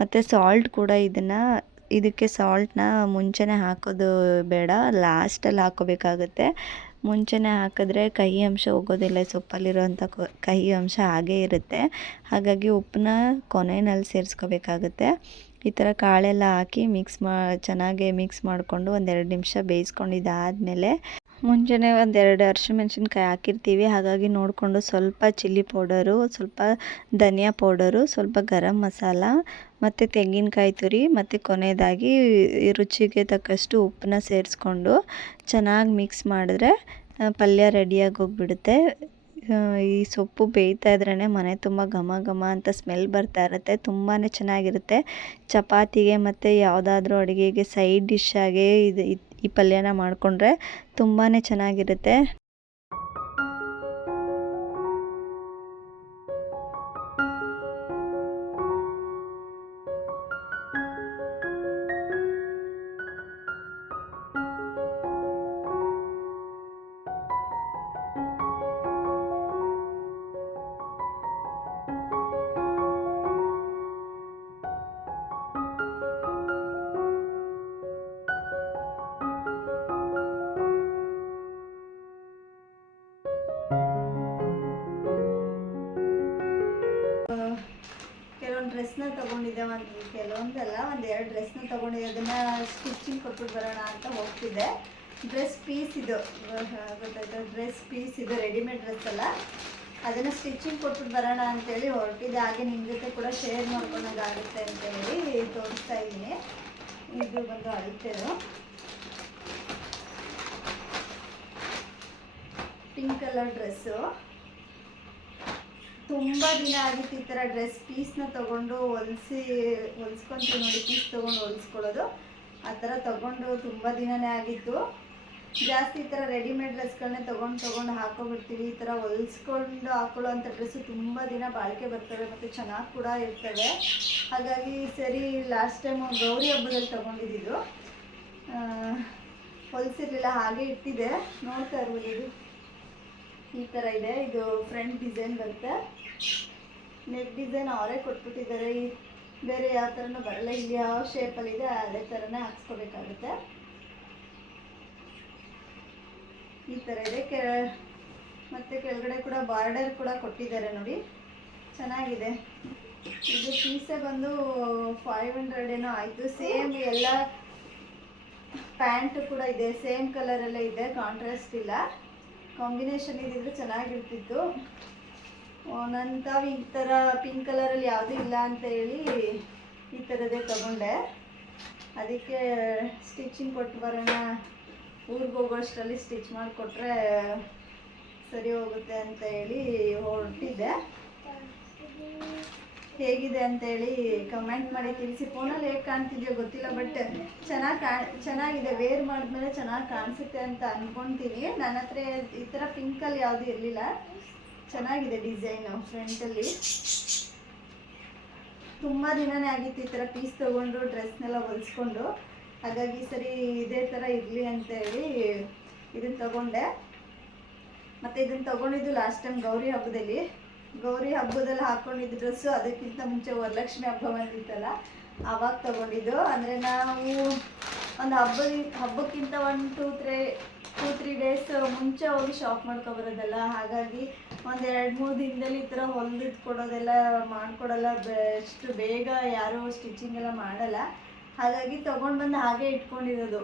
ಮತ್ತು ಸಾಲ್ಟ್ ಕೂಡ ಇದನ್ನು, ಇದಕ್ಕೆ ಸಾಲ್ಟ್ನ ಮುಂಚೆನೇ ಹಾಕೋದು ಬೇಡ, ಲಾಸ್ಟಲ್ಲಿ ಹಾಕೋಬೇಕಾಗುತ್ತೆ. ಮುಂಚೆನೇ ಹಾಕಿದ್ರೆ ಕಹಿ ಅಂಶ ಹೋಗೋದಿಲ್ಲ ಸೊಪ್ಪಲ್ಲಿರೋವಂಥ ಕಹಿ ಅಂಶ ಹಾಗೇ ಇರುತ್ತೆ. ಹಾಗಾಗಿ ಉಪ್ಪನ್ನ ಕೊನೆಯಲ್ಲಿ ಸೇರಿಸ್ಕೋಬೇಕಾಗುತ್ತೆ. ಈ ಥರ ಕಾಳೆಲ್ಲ ಹಾಕಿ ಮಿಕ್ಸ್ ಮಾ, ಚೆನ್ನಾಗಿ ಮಿಕ್ಸ್ ಮಾಡಿಕೊಂಡು ಒಂದೆರಡು ನಿಮಿಷ ಬೇಯಿಸ್ಕೊಂಡಿದ್ದಾದಮೇಲೆ ಮುಂಜಾನೆ ಒಂದೆರಡು ಹಸಿಮೆಣ್ಸಿನ್ಕಾಯಿ ಹಾಕಿರ್ತೀವಿ. ಹಾಗಾಗಿ ನೋಡಿಕೊಂಡು ಸ್ವಲ್ಪ ಚಿಲ್ಲಿ ಪೌಡರು, ಸ್ವಲ್ಪ ಧನಿಯಾ ಪೌಡರು, ಸ್ವಲ್ಪ ಗರಂ ಮಸಾಲ, ಮತ್ತು ತೆಂಗಿನಕಾಯಿ ತುರಿ, ಮತ್ತು ಕೊನೆಯದಾಗಿ ರುಚಿಗೆ ತಕ್ಕಷ್ಟು ಉಪ್ಪನ್ನ ಸೇರಿಸ್ಕೊಂಡು ಚೆನ್ನಾಗಿ ಮಿಕ್ಸ್ ಮಾಡಿದ್ರೆ ಪಲ್ಯ ರೆಡಿಯಾಗಿ ಹೋಗ್ಬಿಡುತ್ತೆ. ಈ ಸೊಪ್ಪು ಬೇಯ್ತಾ ಇದ್ರೇ ಮನೆ ತುಂಬ ಘಮ ಘಮ ಅಂತ ಸ್ಮೆಲ್ ಬರ್ತಾ ಇರುತ್ತೆ. ತುಂಬಾ ಚೆನ್ನಾಗಿರುತ್ತೆ. ಚಪಾತಿಗೆ ಮತ್ತು ಯಾವುದಾದ್ರೂ ಅಡುಗೆಗೆ ಸೈಡ್ ಡಿಶ್ಶಾಗೆ ಇದು, ಈ ಪಲ್ಯನ ಮಾಡಿಕೊಂಡ್ರೆ ತುಂಬಾ ಚೆನ್ನಾಗಿರುತ್ತೆ. ತೊಗೊಂಡಿದ್ದೆ ಒಂದು ಕೆಲವೊಂದಲ್ಲ ಒಂದು ಎರಡು ಡ್ರೆಸ್ನ ತೊಗೊಂಡು ಅದನ್ನು ಸ್ಟಿಚಿಂಗ್ ಕೊಟ್ಬಿಟ್ಟು ಬರೋಣ ಅಂತ ಹೋಗ್ತಿದ್ದೆ. ಡ್ರೆಸ್ ಪೀಸ್ ಇದು, ಗೊತ್ತಾಯ್ತು? ಡ್ರೆಸ್ ಪೀಸ್ ಇದು ರೆಡಿಮೇಡ್ ಡ್ರೆಸ್ ಅಲ್ಲ. ಅದನ್ನು ಸ್ಟಿಚಿಂಗ್ ಕೊಟ್ಬಿಟ್ಟು ಬರೋಣ ಅಂತೇಳಿ ಹೊರಟಿದ್ದೆ. ಹಾಗೆ ನಿಮ್ಮ ಜೊತೆ ಕೂಡ ಶೇರ್ ಮಾಡ್ಕೊಳೋದಾಗುತ್ತೆ ಅಂತೇಳಿ ತೋರಿಸ್ತಾ ಇದ್ದೀನಿ. ಇದು ಬಂದು ಅಳತೆದು. ಪಿಂಕ್ ಕಲರ್ ಡ್ರೆಸ್ಸು ತುಂಬ ದಿನ ಆಗಿತ್ತು ಈ ಥರ ಡ್ರೆಸ್ ಪೀಸ್ನ ತೊಗೊಂಡು ಹೊಲಿಸಿ ಹೊಲಿಸ್ಕೊಂತೀವಿ ನೋಡಿ ಪೀಸ್ ತೊಗೊಂಡು ಹೊಲಿಸ್ಕೊಳ್ಳೋದು. ಆ ಥರ ತೊಗೊಂಡು ತುಂಬ ದಿನನೇ ಆಗಿತ್ತು. ಜಾಸ್ತಿ ಈ ಥರ ರೆಡಿಮೇಡ್ ಡ್ರೆಸ್ಗಳನ್ನೇ ತೊಗೊಂಡು ತೊಗೊಂಡು ಹಾಕೋಬಿಡ್ತೀವಿ. ಈ ಥರ ಹೊಲಿಸ್ಕೊಂಡು ಹಾಕೊಳ್ಳೋ ಅಂಥ ಡ್ರೆಸ್ಸು ತುಂಬ ದಿನ ಬಾಳಿಕೆ ಬರ್ತವೆ ಮತ್ತು ಚೆನ್ನಾಗಿ ಕೂಡ ಇರ್ತವೆ. ಹಾಗಾಗಿ ಸರಿ ಲಾಸ್ಟ್ ಟೈಮ್ ಗೌರಿ ಹಬ್ಬದಲ್ಲಿ ತೊಗೊಂಡಿದ್ದು ಹೊಲಿಸಿರ್ಲಿಲ್ಲ, ಹಾಗೆ ಇಟ್ಟಿದೆ ನೋಡ್ತಾ ಇರ್ಬೋದು ಈ ಥರ ಇದೆ. ಇದು ಫ್ರಂಟ್ ಡಿಸೈನ್ ಬರುತ್ತೆ. ನೆಕ್ ಡಿಸೈನ್ ಅವರೇ ಕೊಟ್ಬಿಟ್ಟಿದ್ದಾರೆ. ಬೇರೆ ಯಾವ ಥರನೂ ಬರಲ್ಲ. ಇಲ್ಲಿ ಯಾವ ಶೇಪಲ್ಲಿದೆ ಅದೇ ಥರನೇ ಹಾಕ್ಸ್ಕೋಬೇಕಾಗುತ್ತೆ. ಈ ಥರ ಇದೆ. ಕೆ, ಮತ್ತು ಕೆಳಗಡೆ ಕೂಡ ಬಾರ್ಡರ್ ಕೂಡ ಕೊಟ್ಟಿದ್ದಾರೆ ನೋಡಿ. ಚೆನ್ನಾಗಿದೆ. ಇದು ಪೀಸೆ ಬಂದು ಫೈವ್ ಹಂಡ್ರೆಡ್ ಏನೋ ಆಯಿತು. ಸೇಮ್ ಎಲ್ಲ ಪ್ಯಾಂಟು ಕೂಡ ಇದೆ. ಸೇಮ್ ಕಲರಲ್ಲೇ ಇದೆ. ಕಾಂಟ್ರಾಸ್ಟ್ ಇಲ್ಲ. ಕಾಂಬಿನೇಷನ್ ಇದ್ದಿದ್ರೆ ಚೆನ್ನಾಗಿರ್ತಿತ್ತು. ನನ್ನ ತಾವು ಈ ಥರ ಪಿಂಕ್ ಕಲರಲ್ಲಿ ಯಾವುದೂ ಇಲ್ಲ ಅಂತ ಹೇಳಿ ಈ ಥರದೇ ತಗೊಂಡೆ. ಅದಕ್ಕೆ ಸ್ಟಿಚಿಂಗ್ ಕೊಟ್ಟು ಬರೋಣ. ಊರಿಗೆ ಹೋಗೋಷ್ಟರಲ್ಲಿ ಸ್ಟಿಚ್ ಮಾಡಿಕೊಟ್ರೆ ಸರಿ ಹೋಗುತ್ತೆ ಅಂತ ಹೇಳಿ ಹೊರಟಿದ್ದೆ. ಹೇಗಿದೆ ಅಂತೇಳಿ ಕಮೆಂಟ್ ಮಾಡಿ ತಿಳಿಸಿ. ಫೋನಲ್ಲಿ ಹೇಗೆ ಕಾಣ್ತಿದೆಯೋ ಗೊತ್ತಿಲ್ಲ ಬಟ್ ಚೆನ್ನಾಗಿ ಕಾಣ್ ಚೆನ್ನಾಗಿದೆ. ವೇರ್ ಮಾಡಿದ್ಮೇಲೆ ಚೆನ್ನಾಗಿ ಕಾಣಿಸುತ್ತೆ ಅಂತ ಅಂದ್ಕೊತೀನಿ ನನ್ನ ಹತ್ರ ಈ ಥರ ಪಿಂಕಲ್ಲಿ ಯಾವುದೂ ಇರಲಿಲ್ಲ. ಚೆನ್ನಾಗಿದೆ ಡಿಸೈನು ಫ್ರಂಟಲ್ಲಿ ತುಂಬ ದಿನನೇ ಆಗಿತ್ತು ಈ ಥರ ಪೀಸ್ ತೊಗೊಂಡು ಡ್ರೆಸ್ನೆಲ್ಲ ಹೊಲಿಸ್ಕೊಂಡು. ಹಾಗಾಗಿ ಸರಿ ಇದೇ ಥರ ಇರಲಿ ಅಂತ ಹೇಳಿ ಇದನ್ನು ತಗೊಂಡೆ. ಮತ್ತು ಇದನ್ನು ತಗೊಂಡಿದ್ದು ಲಾಸ್ಟ್ ಟೈಮ್ ಗೌರಿ ಹಬ್ಬದಲ್ಲಿ. ಗೌರಿ ಹಬ್ಬದಲ್ಲಿ ಹಾಕೊಂಡಿದ್ದ ಡ್ರೆಸ್ಸು ಅದಕ್ಕಿಂತ ಮುಂಚೆ ವರಲಕ್ಷ್ಮಿ ಹಬ್ಬ ಬಂದಿತ್ತಲ್ಲ ಆವಾಗ ತಗೊಂಡಿದ್ದು. ಅಂದರೆ ನಾವು ಒಂದು ಹಬ್ಬದ, ಹಬ್ಬಕ್ಕಿಂತ one two three two three days ಮುಂಚೆ ಹೋಗಿ ಶಾಪ್ ಮಾಡ್ಕೊಬರೋದಲ್ಲ. ಹಾಗಾಗಿ ಒಂದು ಎರಡು, ಮೂರು ದಿನದಲ್ಲಿ ಈ ಥರ ಹೊಲಿದು ಕೊಡೋದೆಲ್ಲ ಮಾಡ್ಕೊಡಲ್ಲ. ಅಷ್ಟು ಬೇಗ ಯಾರೂ ಸ್ಟಿಚಿಂಗ್ ಎಲ್ಲ ಮಾಡಲ್ಲ. ಹಾಗಾಗಿ ತಗೊಂಡು ಬಂದು ಹಾಗೆ ಇಟ್ಕೊಂಡಿರೋದು.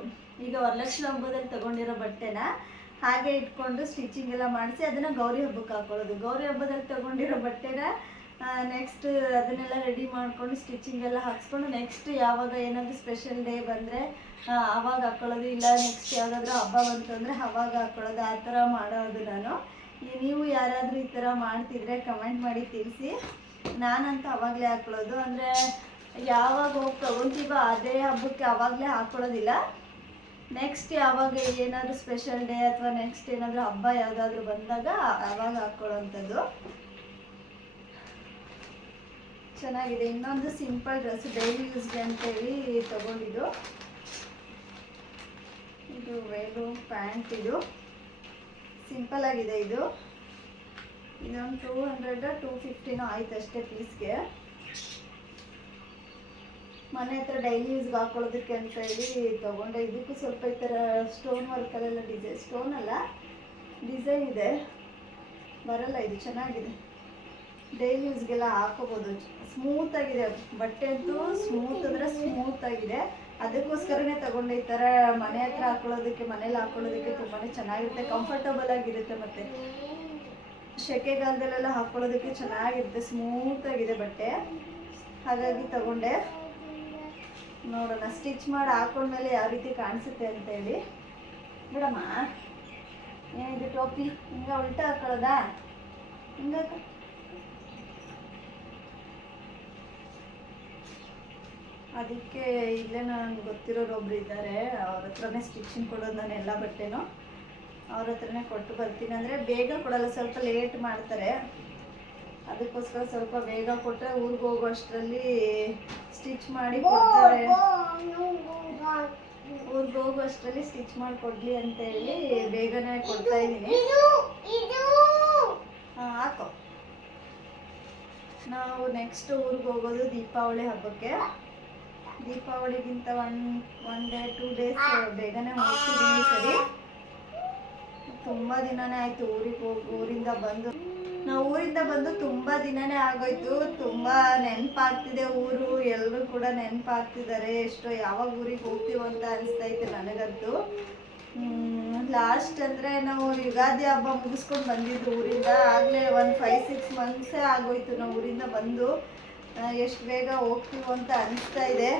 ಈಗ ವರಲಕ್ಷ್ಮಿ ಹಬ್ಬದಲ್ಲಿ ತಗೊಂಡಿರೋ ಬಟ್ಟೆನ ಹಾಗೆ ಇಟ್ಕೊಂಡು ಸ್ಟಿಚಿಂಗ್ ಎಲ್ಲ ಮಾಡಿಸಿ ಅದನ್ನ ಗೌರಿ ಹಬ್ಬಕ್ಕೆ ಹಾಕೊಳ್ಳೋದು. ಗೌರಿ ಹಬ್ಬದಲ್ಲಿ ತಗೊಂಡಿರೋ ಬಟ್ಟೆನ ನೆಕ್ಸ್ಟ್ ಅದನ್ನೆಲ್ಲ ರೆಡಿ ಮಾಡ್ಕೊಂಡು ಸ್ಟಿಚಿಂಗ್ ಎಲ್ಲ ಹಾಕ್ಸ್ಕೊಂಡು ನೆಕ್ಸ್ಟ್ ಯಾವಾಗ ಏನಾದರೂ ಸ್ಪೆಷಲ್ ಡೇ ಬಂದರೆ ಅವಾಗ ಹಾಕ್ಕೊಳ್ಳೋದು ಇಲ್ಲ ನೆಕ್ಸ್ಟ್ ಯಾವುದಾದ್ರೂ ಹಬ್ಬ ಬಂತು ಅಂದರೆ ಅವಾಗ ಹಾಕೊಳ್ಳೋದು. ಆ ಥರ ಮಾಡೋದು ನಾನು. ನೀವು ಯಾರಾದರೂ ಈ ಥರ ಮಾಡ್ತಿದ್ರೆ ಕಮೆಂಟ್ ಮಾಡಿ ತಿಳಿಸಿ. ನಾನಂತೂ ಅವಾಗಲೇ ಹಾಕ್ಕೊಳ್ಳೋದು ಅಂದರೆ ಯಾವಾಗ ಹೋಗಿ ತಗೊಂತೀವೋ ಅದೇ ಹಬ್ಬಕ್ಕೆ ಆವಾಗಲೇ ಹಾಕೊಳ್ಳೋದಿಲ್ಲ. ನೆಕ್ಸ್ಟ್ ಯಾವಾಗ ಏನಾದರೂ ಸ್ಪೆಷಲ್ ಡೇ ಅಥವಾ ನೆಕ್ಸ್ಟ್ ಏನಾದರೂ ಹಬ್ಬ ಯಾವುದಾದ್ರೂ ಬಂದಾಗ ಆವಾಗ ಹಾಕೊಳ್ಳೋವಂಥದ್ದು ಚೆನ್ನಾಗಿದೆ. ಇನ್ನೊಂದು ಸಿಂಪಲ್ ಡ್ರೆಸ್ ಡೈಲಿ ಯೂಸ್ಗೆ ಅಂತೇಳಿ ತಗೊಂಡಿದ್ದು. ಇದು ವೇಲು ಪ್ಯಾಂಟ್ ಇದು. ಸಿಂಪಲ್ ಆಗಿದೆ ಇದು. ಇದೊಂದು ಟೂ ಹಂಡ್ರೆಡ್ ಟೂ ಫಿಫ್ಟಿನೂ ಆಯ್ತು ಅಷ್ಟೇ ಪೀಸ್ಗೆ ಮನೆ ಹತ್ರ ಡೈಲಿ ಯೂಸ್ಗೆ ಹಾಕೊಳ್ಳೋದಕ್ಕೆ ಅಂತ ಹೇಳಿ ತೊಗೊಂಡೆ. ಇದಕ್ಕೂ ಸ್ವಲ್ಪ ಈ ಥರ ಸ್ಟೋನ್ ವರ್ಕಲ್ಲೆಲ್ಲ ಡಿಸೈನ್ ಸ್ಟೋನ್ ಅಲ್ಲ ಡಿಸೈನ್ ಇದೆ. ಬರಲ್ಲ, ಇದು ಚೆನ್ನಾಗಿದೆ. ಡೈಲಿ ಯೂಸ್ಗೆಲ್ಲ ಹಾಕೋಬೋದು. ಸ್ಮೂತ್ ಆಗಿದೆ. ಬಟ್ಟೆ ಅಂತೂ ಸ್ಮೂತ್ ಅಂದರೆ ಸ್ಮೂತ್ ಆಗಿದೆ. ಅದಕ್ಕೋಸ್ಕರನೇ ತಗೊಂಡೆ ಈ ಥರ ಮನೆ ಹತ್ರ ಹಾಕೊಳ್ಳೋದಕ್ಕೆ, ಮನೇಲಿ ಹಾಕೊಳ್ಳೋದಕ್ಕೆ ತುಂಬಾ ಚೆನ್ನಾಗಿರುತ್ತೆ ಕಂಫರ್ಟಬಲ್ ಆಗಿರುತ್ತೆ ಮತ್ತು. ಸೆಕೆಗಾಲದಲ್ಲೆಲ್ಲ ಹಾಕೊಳ್ಳೋದಕ್ಕೆ ಚೆನ್ನಾಗಿರುತ್ತೆ ಸ್ಮೂತ್ ಆಗಿದೆ ಬಟ್ಟೆ. ಹಾಗಾಗಿ ತಗೊಂಡೆ. ನೋಡೋಣ ಸ್ಟಿಚ್ ಮಾಡಿ ಹಾಕೊಂಡ್ಮೇಲೆ ಯಾವ ರೀತಿ ಕಾಣಿಸುತ್ತೆ ಅಂತ ಹೇಳಿ. ಬಿಡಮ್ಮ. ಏನಿದೆ ಟೋಪಿ? ಹಿಂಗ ಉಲ್ಟಾ ಹಾಕೊಳ್ಳೋದಾ? ಹಿಂಗಾಕ ಅದಕ್ಕೆ ಇಲ್ಲೇ ನನಗೆ ಗೊತ್ತಿರೋರು ಒಬ್ರು ಇದ್ದಾರೆ. ಅವ್ರ ಹತ್ರನೇ ಸ್ಟಿಚಿಂಗ್ ಕೊಡೋದು ನಾನು ಎಲ್ಲ ಬಟ್ಟೆನೂ. ಅವ್ರ ಹತ್ರನೇ ಕೊಟ್ಟು ಬರ್ತೀನಿ. ಅಂದರೆ ಬೇಗ ಕೊಡಲ್ಲ ಸ್ವಲ್ಪ ಲೇಟ್ ಮಾಡ್ತಾರೆ. ಅದಕ್ಕೋಸ್ಕರ ಸ್ವಲ್ಪ ಬೇಗ ಕೊಟ್ಟರೆ ಊರಿಗೆ ಹೋಗೋ ಅಷ್ಟರಲ್ಲಿ ಸ್ಟಿಚ್ ಮಾಡಿ ಕೊಡ್ತಾರೆ. ಊರಿಗೆ ಹೋಗೋ. ಅಷ್ಟರಲ್ಲಿ ಸ್ಟಿಚ್ ಮಾಡಿ ಕೊಡಲಿ ಅಂತ ಹೇಳಿ ಬೇಗನೆ ಕೊಡ್ತಾ ಇದ್ದೀನಿ. ಹಾಂ ಹಾಕೋ. ನಾವು ನೆಕ್ಸ್ಟ್ ಊರಿಗೆ ಹೋಗೋದು ದೀಪಾವಳಿ ಹಬ್ಬಕ್ಕೆ. ದೀಪಾವಳಿಗಿಂತ one one day two days ಬೇಗನೆ ಮಾಡ್ತಿದ್ದೀನಿ ಸರಿ ತುಂಬ ದಿನನೇ ಆಯ್ತು ಊರಿಗೆ ಹೋಗಿ ಊರಿಂದ ಬಂದು. ನಾವು ಊರಿಂದ ಬಂದು ತುಂಬ ದಿನನೇ ಆಗೋಯ್ತು. ತುಂಬ ನೆನಪಾಗ್ತಿದೆ ಊರು. ಎಲ್ಲರೂ ಕೂಡ ನೆನಪಾಗ್ತಿದ್ದಾರೆ. ಎಷ್ಟೋ ಯಾವಾಗ ಊರಿಗೆ ಹೋಗ್ತೀವೋ ಅಂತ ಅನಿಸ್ತೈತೆ ನನಗಂತೂ. ಲಾಸ್ಟ್ ಅಂದರೆ ನಾವು ಯುಗಾದಿ ಹಬ್ಬ ಮುಗಿಸ್ಕೊಂಡು ಬಂದಿದ್ದು ಊರಿಂದ. ಆಗಲೇ ಒಂದು ಫೈವ್ ಸಿಕ್ಸ್ ಮಂತ್ಸೇ ಆಗೋಯ್ತು ನಾವು ಊರಿಂದ ಬಂದು. ಎಷ್ಟು ಬೇಗ ಹೋಗ್ತೀವೋ ಅಂತ ಅನಿಸ್ತಾ ಇದೆ.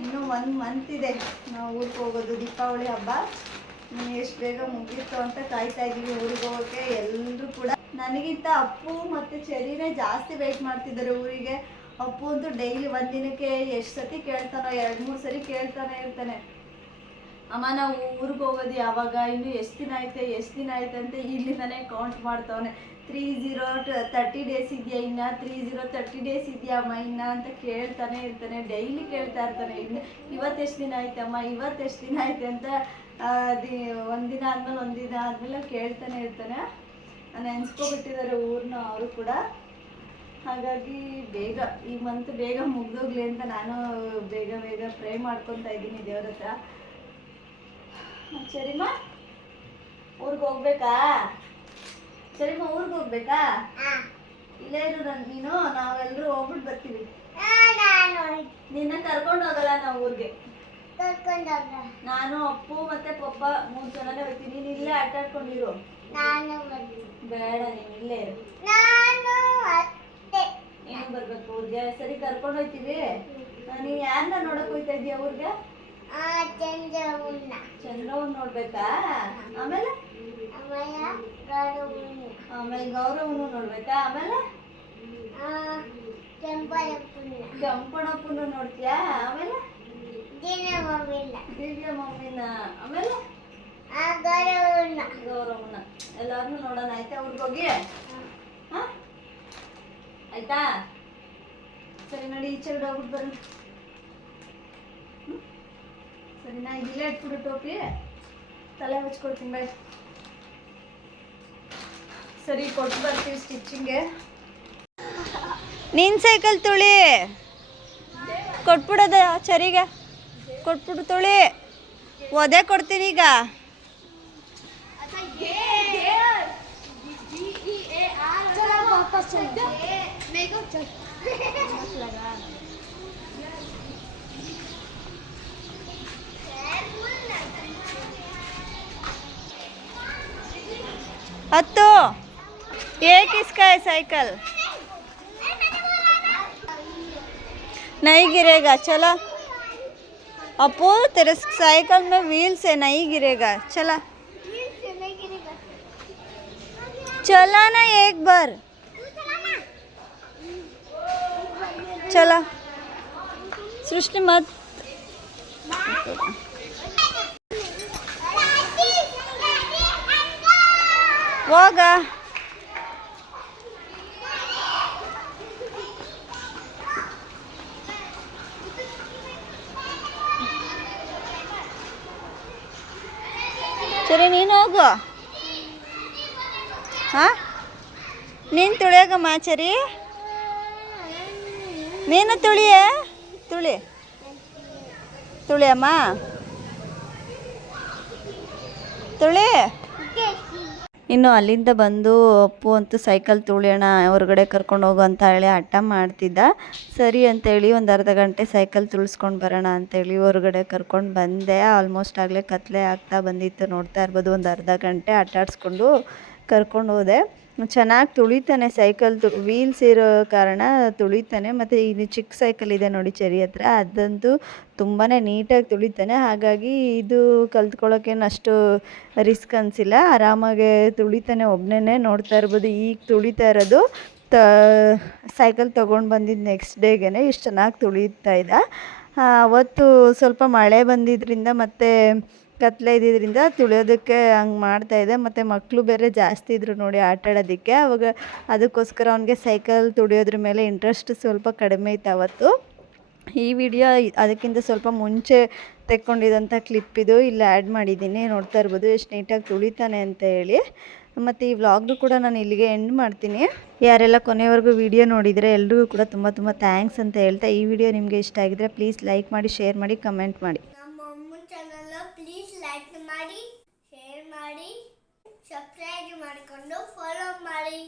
ಇನ್ನೂ ಒಂದು ಮಂತ್ ಇದೆ ನಾವು ಊರಿಗೆ ಹೋಗೋದು, ದೀಪಾವಳಿ ಹಬ್ಬ. ಎಷ್ಟು ಬೇಗ ಮುಗೀತು ಅಂತ ಕಾಯ್ತಾ ಇದ್ದೀವಿ ಊರಿಗೆ ಹೋಗೋಕ್ಕೆ ಎಲ್ಲರೂ ಕೂಡ ನನಗಿಂತ ಅಪ್ಪು ಮತ್ತು ಚೆರಿನೇ ಜಾಸ್ತಿ ವೆಯ್ಟ್ ಮಾಡ್ತಿದ್ದಾರೆ ಊರಿಗೆ. ಅಪ್ಪು ಅಂತೂ ಡೈಲಿ ಒಂದು ದಿನಕ್ಕೆ ಎಷ್ಟು ಸತಿ ಕೇಳ್ತಾನೋ, ಎರಡು ಮೂರು ಸರಿ ಕೇಳ್ತಾನೆ ಇರ್ತಾನೆ. ಅಮ್ಮ, ನಾವು ಊರಿಗೆ ಹೋಗೋದು ಯಾವಾಗ? ಇನ್ನು ಎಷ್ಟು ದಿನ ಐತೆ, ಎಷ್ಟು ದಿನ ಐತೆ ಅಂತ ಇಲ್ಲಿಂದನೇ ಕೌಂಟ್ ಮಾಡ್ತಾವನೆ. ತ್ರೀ ಝೀರೋ ತರ್ಟಿ ಡೇಸ್ ಇದೆಯಾ? ಇನ್ನ ತ್ರೀ ಝೀರೋ ತರ್ಟಿ ಡೇಸ್ ಇದೆಯಾ ಅಮ್ಮ? ಇನ್ನ ಅಂತ ಕೇಳ್ತಾನೆ ಇರ್ತಾನೆ ಡೈಲಿ ಕೇಳ್ತಾ ಇರ್ತಾನೆ. ಇನ್ನು ಇವತ್ತೆಷ್ಟು ದಿನ ಆಯ್ತಮ್ಮ? ಇವತ್ತೆಷ್ಟು ದಿನ ಆಯ್ತು ಅಂತ ಒಂದಿನ ಆದ್ಮೇಲೆ ಒಂದಿನ ಆದ್ಮೇಲೆ ಕೇಳ್ತಾನೆ ಇರ್ತಾನೆ. ನೆನ್ಸ್ಕೊಬಿಟ್ಟಿದ್ದಾರೆ ಊರನ್ನ ಅವರು ಕೂಡ. ಹಾಗಾಗಿ ಬೇಗ, ಈ ಮಂತ್ ಬೇಗ ಮುಗ್ದೋಗ್ಲಿ ಅಂತ ನಾನು ಬೇಗ ಬೇಗ ಪ್ರೇ ಮಾಡ್ಕೊತಾ ಇದ್ದೀನಿ ದೇವ್ರ ಹತ್ರ. ಸರಿಮ್ಮ? ಊರಿಗೆ ಹೋಗ್ಬೇಕಾ? ಸರಿಮ್ಮ ಊರಿಗೆ ಹೋಗ್ಬೇಕಾ? ಇಲ್ಲೇ ಇರು ನನ್ ನೀನು ನಾವೆಲ್ಲರೂ ಹೋಗ್ಬಿಟ್ಟು ಬರ್ತೀವಿ. ನಿನ್ನ ಕರ್ಕೊಂಡು ಹೋಗಲ್ಲ ನಾವು ಊರಿಗೆ. ನಾನು ಅಪ್ಪು ಮತ್ತೆ ಪಪ್ಪ ಮೂರು ಜನನೇ ಹೋಗ್ತೀನಿ ನೀನು ಇಲ್ಲೇ ಆಟಾಡ್ಕೊಂಡಿರು ಬೇಡ ನೀನು ಇಲ್ಲೇ ಇರು. ಬರ್ಬೇಕು ಊರಿಗೆ. ಸರಿ ಕರ್ಕೊಂಡು ಹೋಗ್ತೀವಿ. ನೀನು ಯಾರನ್ನ ನೋಡಕ್ ಹೋಗ್ತಾ ಇದೀಯ ಊರಿಗೆ? ಚಂದ್ರವನ್ ನೋಡ್ಬೇಕಾ? ಆಮೇಲೆ? ಆಮೇಲೆ ಗೌರವನು ನೋಡ್ಬೇಕಾ? ಆಮೇಲೆ? ಕೆಂಪಣಪ್ಪನು ನೋಡ್ತೀಯಾ? ಆಮೇಲೆ? ದಿವ್ಯ ಮಮ್ಮಿನ ಆಮೇಲೆ? ಗೌರವನ ಎಲ್ಲಾರನ್ನೂ ನೋಡೋಣ. ಆಯ್ತಾ ಊರಿಗೆ ಹೋಗಿ? ಹಾ. ಆಯ್ತಾ? ಸರಿ ನೋಡಿ ಈಚೆ ಹೋಗ್ಬಿಟ್ಟು ಬರೋಣ? ಸರಿ ನಾ ಇಲ್ಲೇ ಇಟ್ಬಿಡು ಟೋಪಿ ತಲೆ ಹಚ್ಕೊಡ್ತೀನಿ ಬಾಯ್ ಸರಿ ಕೊಟ್ಟು ಬರ್ತೀವಿ ಸ್ಟಿಚಿಂಗ್ಗೆ ನಿನ್ ಸೈಕಲ್ ತುಳಿ. ಕೊಟ್ಬಿಡೋದ ಚರಿಗೆ. ಕೊಟ್ಬಿಡು ತುಳಿ. ಒದೆ ಕೊಡ್ತೀನಿ ಈಗ. *laughs* हत्तो ये किसका है साइकिल। नहीं गिरेगा, चला। अपू, तेरे साइकिल में व्हील से नहीं गिरेगा, चला। चला ना एक बार। चला। सृष्टि मत। ಹೋಗ. ಸರಿ ನೀನು ಹೋಗು. ಹಾ? ನೀನು ತುಳಿಯೋಗಮ್ಮ ಸರಿ ನೀನು ತುಳಿಯ? ತುಳಿ. ತುಳಿಯಮ್ಮ? ತುಳಿ. ಇನ್ನು ಅಲ್ಲಿಂದ ಬಂದು ಅಪ್ಪು ಅಂತೂ ಸೈಕಲ್ ತುಳಿಯೋಣ ಹೊರಗಡೆ ಕರ್ಕೊಂಡು ಹೋಗು ಅಂತ ಹೇಳಿ ಹಠ ಮಾಡ್ತಿದ್ದ. ಸರಿ ಅಂತೇಳಿ ಒಂದು ಅರ್ಧ ಗಂಟೆ ಸೈಕಲ್ ತುಳಿಸ್ಕೊಂಡು ಬರೋಣ ಅಂತೇಳಿ ಹೊರಗಡೆ ಕರ್ಕೊಂಡು ಬಂದೆ. ಆಲ್ಮೋಸ್ಟ್ ಆಗಲೇ ಕತ್ಲೆ ಆಗ್ತಾ ಬಂದಿತ್ತು ನೋಡ್ತಾ ಇರ್ಬೋದು. ಒಂದು ಅರ್ಧ ಗಂಟೆ ಆಟಾಡಿಸ್ಕೊಂಡು ಕರ್ಕೊಂಡು ಹೋದೆ. ಚೆನ್ನಾಗಿ ತುಳಿತಾನೆ ಸೈಕಲ್ ವೀಲ್ಸ್ ಇರೋ ಕಾರಣ ತುಳಿತಾನೆ. ಮತ್ತು ಇದು ಚಿಕ್ಕ ಸೈಕಲ್ ಇದೆ ನೋಡಿ ಚೆರಿ ಹತ್ರ. ಅದಂತೂ ತುಂಬಾ ನೀಟಾಗಿ ತುಳಿತಾನೆ. ಹಾಗಾಗಿ ಇದು ಕಲ್ತ್ಕೊಳ್ಳೋಕೇನು ಅಷ್ಟು ರಿಸ್ಕ್ ಅನಿಸಿಲ್ಲ. ಆರಾಮಾಗೆ ತುಳಿತಾನೆ. ಒಬ್ಬನೇ ನೋಡ್ತಾ ಇರ್ಬೋದು. ಈಗ ತುಳಿತಾ ಇರೋದು ತ, ಸೈಕಲ್ ತೊಗೊಂಡು ಬಂದಿದ್ದು ನೆಕ್ಸ್ಟ್ ಡೇಗೆ ಇಷ್ಟು ಚೆನ್ನಾಗಿ ತುಳಿತಾ ಇದ್ದ. ಅವತ್ತು ಸ್ವಲ್ಪ ಮಳೆ ಬಂದಿದ್ದರಿಂದ ಮತ್ತು ಕತ್ಲೆ ಇದ್ದಿದ್ರಿಂದ ತುಳಿಯೋದಕ್ಕೆ ಹಂಗೆ ಇದೆ. ಮತ್ತು ಮಕ್ಕಳು ಬೇರೆ ಜಾಸ್ತಿ ಇದ್ದರು ನೋಡಿ ಆಟ ಆಡೋದಕ್ಕೆ. ಅವಾಗ ಅದಕ್ಕೋಸ್ಕರ ಅವನಿಗೆ ಸೈಕಲ್ ತುಳಿಯೋದ್ರ ಮೇಲೆ ಇಂಟ್ರೆಸ್ಟ್ ಸ್ವಲ್ಪ ಕಡಿಮೆ ಇತ್ತು ಅವತ್ತು. ಈ ವಿಡಿಯೋ ಅದಕ್ಕಿಂತ ಸ್ವಲ್ಪ ಮುಂಚೆ ತೆಕ್ಕೊಂಡಿದ್ದಂಥ ಕ್ಲಿಪ್ ಇದು. ಇಲ್ಲಿ ಆ್ಯಡ್ ಮಾಡಿದ್ದೀನಿ. ನೋಡ್ತಾ ಇರ್ಬೋದು, ಎಷ್ಟು ನೀಟಾಗಿ ತುಳಿತಾನೆ ಅಂತ ಹೇಳಿ. ಮತ್ತು ಈ ವ್ಲಾಗ್ನು ಕೂಡ ನಾನು ಇಲ್ಲಿಗೆ ಎಂಡ್ ಮಾಡ್ತೀನಿ. ಯಾರೆಲ್ಲ ಕೊನೆವರೆಗೂ ವಿಡಿಯೋ ನೋಡಿದರೆ ಎಲ್ರಿಗೂ ಕೂಡ ತುಂಬ ತುಂಬ ಥ್ಯಾಂಕ್ಸ್ ಅಂತ ಹೇಳ್ತಾ ಈ ವಿಡಿಯೋ ನಿಮಗೆ ಇಷ್ಟ ಆಗಿದ್ರೆ ಪ್ಲೀಸ್ ಲೈಕ್ ಮಾಡಿ ಶೇರ್ ಮಾಡಿ ಕಮೆಂಟ್ ಮಾಡಿ. ಮಾಡಿ ಶೇರ್ ಮಾಡಿ ಸಬ್ಸ್ಕ್ರೈಬ್ ಮಾಡಿಕೊಂಡು ಫಾಲೋ ಮಾಡಿ.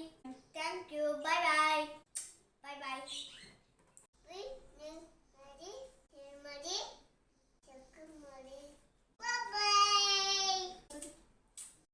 Thank you bye bye bye bye